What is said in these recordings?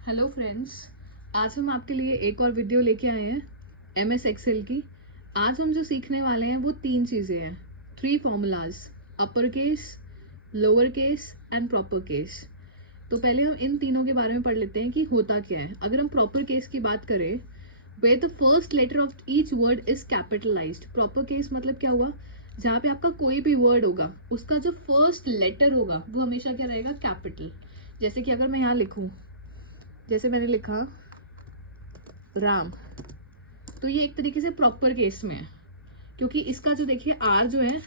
Hello friends, आज हम आपके लिए एक और वीडियो लेके आए हैं एमएस एक्सेल की। आज हम जो सीखने वाले हैं वो 3 चीज़ें हैं, 3 formulas, upper case, lower case and proper case. तो पहले हम इन तीनों के बारे में पढ़ लेते हैं कि होता क्या है। अगर हम प्रॉपर केस की बात करें, where the first letter of each word is capitalised. Proper case मतलब क्या हुआ, जहाँ पे आपका कोई भी वर्ड होगा उसका जो फर्स्ट लेटर होगा वो हमेशा क्या रहेगा, कैपिटल। जैसे कि अगर मैं यहाँ लिखूँ, जैसे मैंने लिखा राम, तो ये एक तरीके से प्रॉपर केस में है, क्योंकि इसका जो देखिए आर जो है,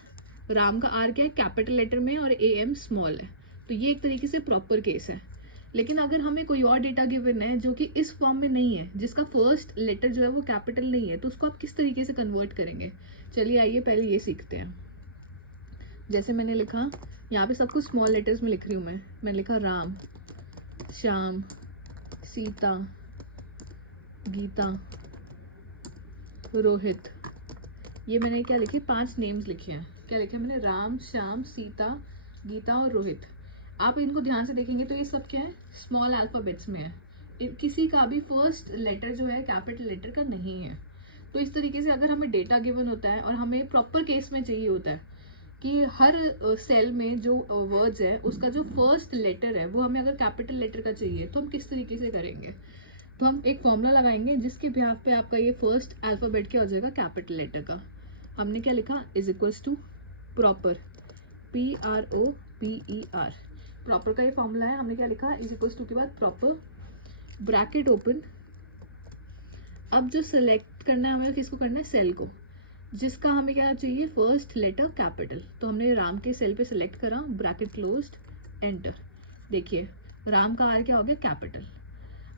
राम का आर क्या है, कैपिटल लेटर में, और ए एम स्मॉल है। तो ये एक तरीके से प्रॉपर केस है। लेकिन अगर हमें कोई और डेटा गिवन है जो कि इस फॉर्म में नहीं है, जिसका फर्स्ट लेटर जो है वो कैपिटल नहीं है, तो उसको आप किस तरीके से कन्वर्ट करेंगे। चलिए आइए पहले ये सीखते हैं। जैसे मैंने लिखा, यहाँ पे सब कुछ स्मॉल लेटर्स में लिख रही हूँ मैंने लिखा राम, श्याम, सीता, गीता, रोहित। ये मैंने क्या लिखे, 5 नेम्स लिखे हैं। क्या लिखे मैंने, राम, श्याम, सीता, गीता और रोहित। आप इनको ध्यान से देखेंगे तो ये सब क्या है, स्मॉल अल्फाबेट्स में है। किसी का भी फर्स्ट लेटर जो है कैपिटल लेटर का नहीं है। तो इस तरीके से अगर हमें डेटा गिवन होता है और हमें प्रॉपर केस में चाहिए होता है कि हर सेल में जो वर्ड्स है उसका जो फर्स्ट लेटर है वो हमें अगर कैपिटल लेटर का चाहिए, तो हम किस तरीके से करेंगे। तो हम एक फॉर्मूला लगाएंगे जिसके बिहाफ पे आपका ये फर्स्ट अल्फ़ाबेट क्या हो जाएगा, कैपिटल लेटर का। हमने क्या लिखा, is equals to proper, PROPER। Proper का ये फॉर्मूला है। हमने क्या लिखा, इज इक्वल्स टू के बाद प्रॉपर, ब्रैकेट ओपन। अब जो सेलेक्ट करना है हमें, किसको करना है, सेल को, जिसका हमें क्या चाहिए, फर्स्ट लेटर कैपिटल। तो हमने राम के सेल पे सेलेक्ट करा, ब्रैकेट क्लोज्ड, एंटर। देखिए राम का आर क्या हो गया, कैपिटल।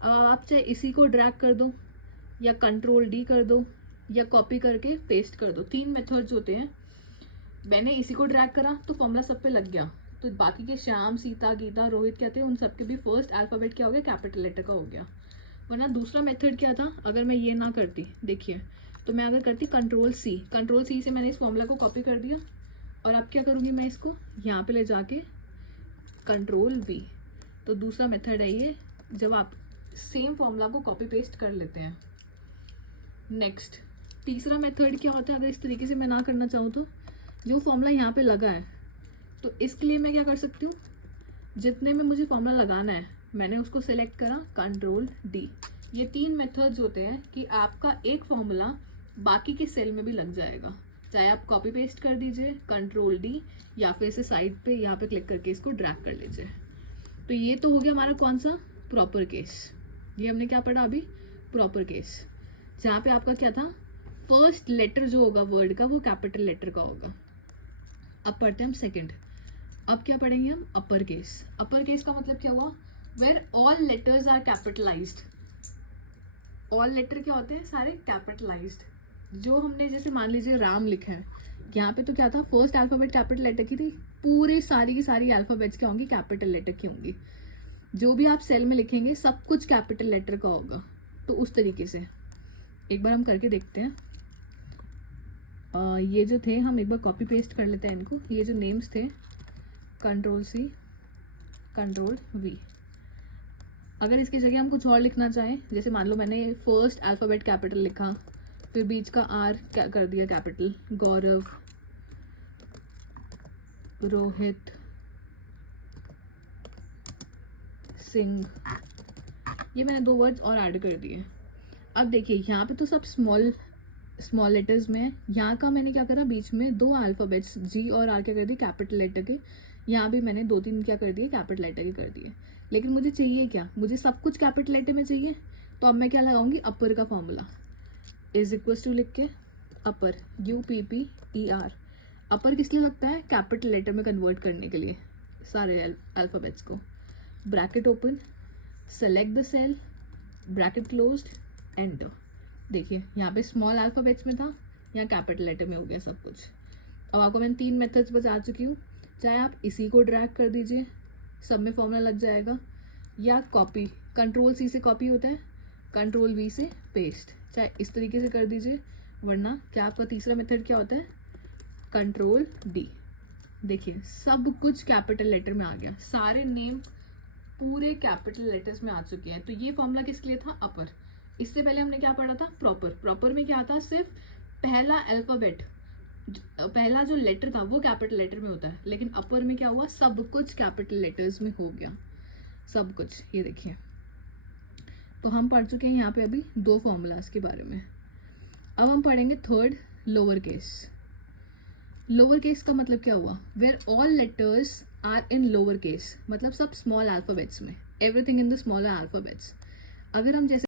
आप चाहे इसी को ड्रैग कर दो, या कंट्रोल D कर दो, या कॉपी करके पेस्ट कर दो। 3 मेथड्स होते हैं। मैंने इसी को ड्रैग करा तो फॉर्मूला सब पे लग गया, तो बाकी के श्याम, सीता, गीता, रोहित क्या थे, उन सबके भी फर्स्ट अल्फ़ाबेट क्या हो गया, कैपिटल लेटर का हो गया। वरना दूसरा मेथड क्या था, अगर मैं ये ना करती, देखिए, तो मैं अगर करती कंट्रोल C से मैंने इस फॉर्मूला को कॉपी कर दिया, और अब क्या करूँगी, मैं इसको यहाँ पे ले जाके कंट्रोल V। तो दूसरा मेथड है ये, जब आप सेम फॉर्मूला को कॉपी पेस्ट कर लेते हैं। नेक्स्ट, तीसरा मेथड क्या होता है, अगर इस तरीके से मैं ना करना चाहूँ तो, जो फॉर्मूला यहाँ पे लगा है, तो इसके लिए मैं क्या कर सकती हूँ, जितने में मुझे फॉर्मूला लगाना है मैंने उसको सेलेक्ट करा, कंट्रोल D। ये 3 मेथड्स होते हैं कि आपका एक फॉर्मूला बाकी के सेल में भी लग जाएगा। चाहे आप कॉपी पेस्ट कर दीजिए, कंट्रोल D, या फिर इसे साइड पे यहाँ पे क्लिक करके इसको ड्रैग कर लीजिए। तो ये तो हो गया हमारा कौन सा, प्रॉपर केस। ये हमने क्या पढ़ा अभी, प्रॉपर केस, जहाँ पे आपका क्या था, फर्स्ट लेटर जो होगा वर्ड का वो कैपिटल लेटर का होगा। अब पढ़ते हैं हम सेकंड। अब क्या पढ़ेंगे हम, अपर केस। अपर केस का मतलब क्या हुआ, where all letters are capitalised. All letter क्या होते हैं, सारे कैपिटलाइज्ड। जो हमने जैसे मान लीजिए राम लिखा है, यहाँ पे तो क्या था, फर्स्ट अल्फ़ाबेट कैपिटल लेटर की थी, पूरे सारी की सारी अल्फ़ाबेट्स क्या होंगी, कैपिटल लेटर की होंगी। जो भी आप सेल में लिखेंगे सब कुछ कैपिटल लेटर का होगा। तो उस तरीके से एक बार हम करके देखते हैं। ये जो थे, हम एक बार कॉपी पेस्ट कर लेते हैं इनको। ये जो नेम्स थे, कंट्रोल C, कंट्रोल V। अगर इसकी जगह हम कुछ और लिखना चाहें, जैसे मान लो मैंने फर्स्ट अल्फ़ाबेट कैपिटल लिखा, फिर बीच का R क्या कर दिया कैपिटल, गौरव, रोहित, सिंह, ये मैंने 2 वर्ड्स और ऐड कर दिए। अब देखिए यहाँ पे तो सब स्मॉल लेटर्स में है। यहाँ का मैंने क्या करा, बीच में 2 अल्फ़ाबेट्स G और R क्या कर दिए, कैपिटल लेटर के। यहाँ भी मैंने 2-3 क्या कर दिए, कैपिटल लेटर के कर दिए। लेकिन मुझे चाहिए क्या, मुझे सब कुछ कैपिटल लेटर में चाहिए। तो अब मैं क्या लगाऊंगी, अपर का फॉर्मूला, इज इक्वल्स टू लिख के अपर, UPPER। अपर किस लिए लगता है, कैपिटल लेटर में कन्वर्ट करने के लिए सारे अल्फ़ाबेट्स को। Bracket open, select the cell, bracket closed, enter. देखिए यहाँ पे स्मॉल अल्फ़ाबेट्स में था, यहाँ कैपिटल लेटर में हो गया सब कुछ। अब आपको मैंने 3 मेथड्स बता चुकी हूँ। चाहे आप इसी को ड्रैग कर दीजिए, सब में फॉर्मूला लग जाएगा, या कॉपी, कंट्रोल C से कॉपी होता है, कंट्रोल V से पेस्ट, चाहे इस तरीके से कर दीजिए। वरना क्या आपका तीसरा मेथड क्या होता है, कंट्रोल D। देखिए सब कुछ कैपिटल लेटर में आ गया, सारे नेम पूरे कैपिटल लेटर्स में आ चुके हैं। तो ये फॉर्मूला किसके लिए था? अपर। इससे पहले हमने क्या पढ़ा था? प्रॉपर। प्रॉपर में क्या था? सिर्फ पहला अल्फाबेट, पहला जो लेटर था वो कैपिटल लेटर में होता है, लेकिन अपर में क्या हुआ? सब कुछ कैपिटल लेटर्स में हो गया, सब कुछ। ये देखिए, तो हम पढ़ चुके हैं यहाँ पे अभी 2 फॉर्मूलाज के बारे में। अब हम पढ़ेंगे third, lower case. Lower case का मतलब क्या हुआ? Where all letters are in lower case, मतलब सब स्मॉल अल्फाबेट्स में, everything in the smaller alphabets. अगर हम जैसे